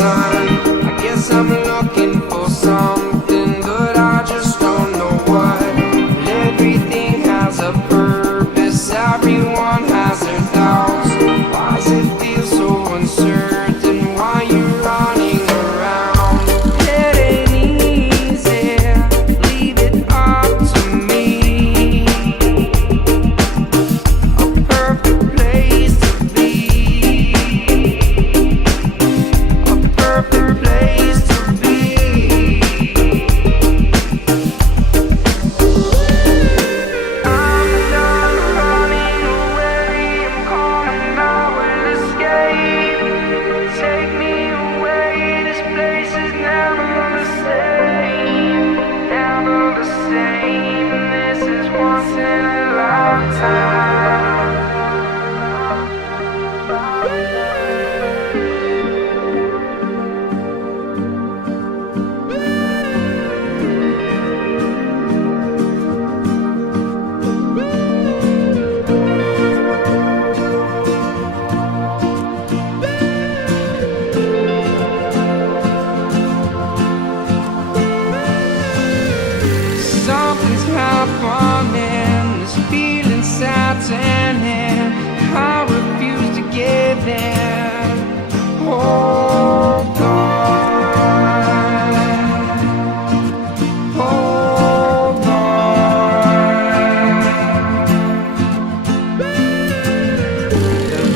sun. I guess I'm looking for something, but I just don't know what. Everything has a purpose, everyone has their doubts. Why does it feel so uncertain? Why you running around? It ain't easy, leave it up to me. A perfect place to be. A perfect place to be. I'm done running away, I'm coming, I will escape. Take me away, this place is never the same. Never the same, this is once in a lifetime. Something's happening, this feeling saddening. I refuse to give in. Hold on, hold on.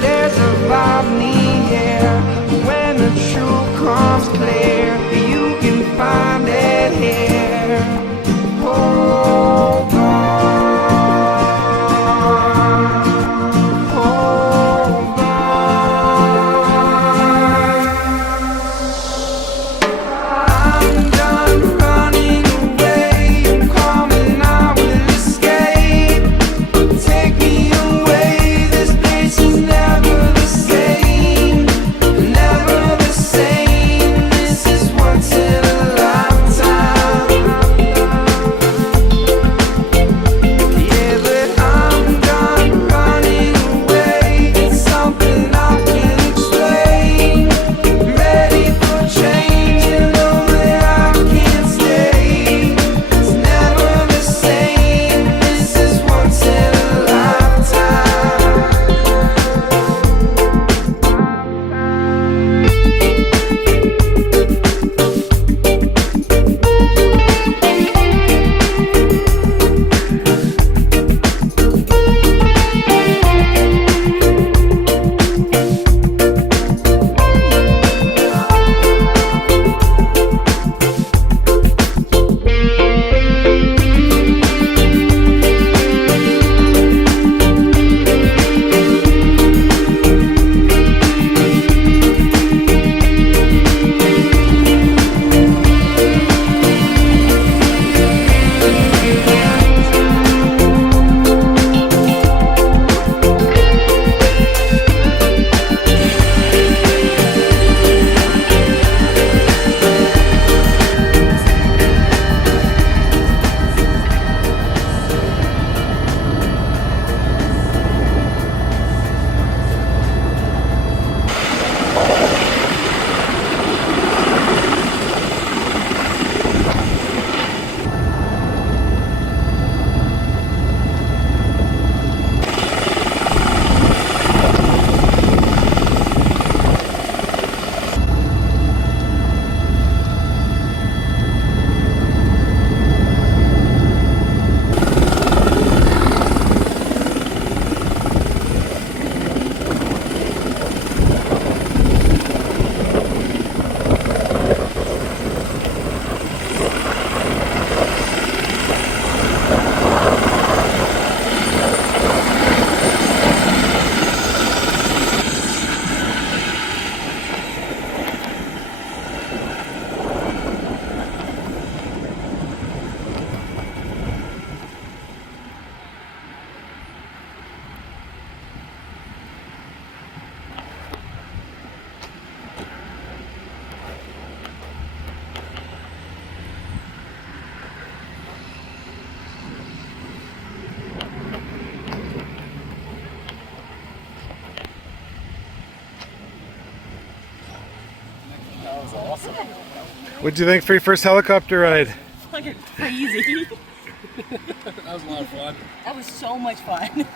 There's a vibe near when the truth comes clear. You can find it here. Hold on, hold on. I'm done running away, I'm coming, I will escape. Take me away, this place is never the same. Never the same, this awesome. What'd you think for your first helicopter ride? Fucking crazy. That was a lot of fun. That was so much fun.